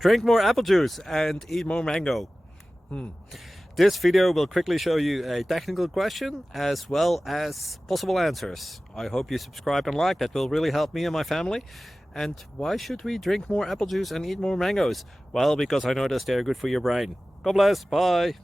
Drink more apple juice and eat more mango. This video will quickly show you a technical question as well as possible answers. I hope you subscribe and like, that will really help me and my family. And why should we drink more apple juice and eat more mangoes? Well, because I noticed they're good for your brain. God bless, bye!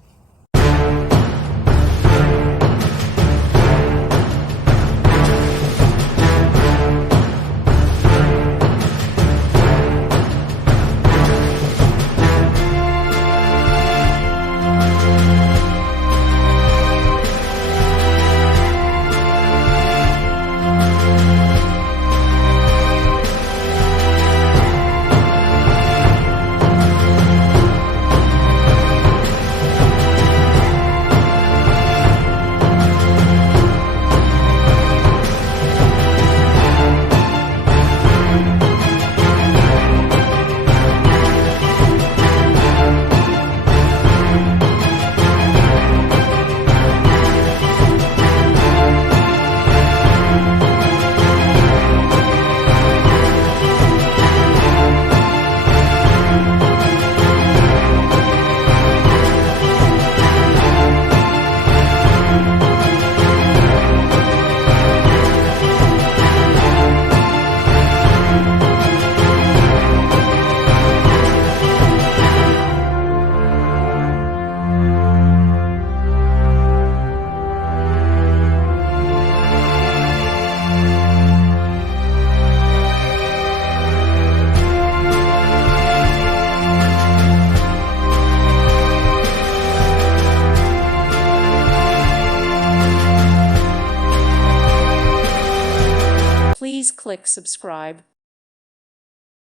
Please click subscribe.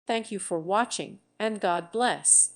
Thank you for watching, and God bless.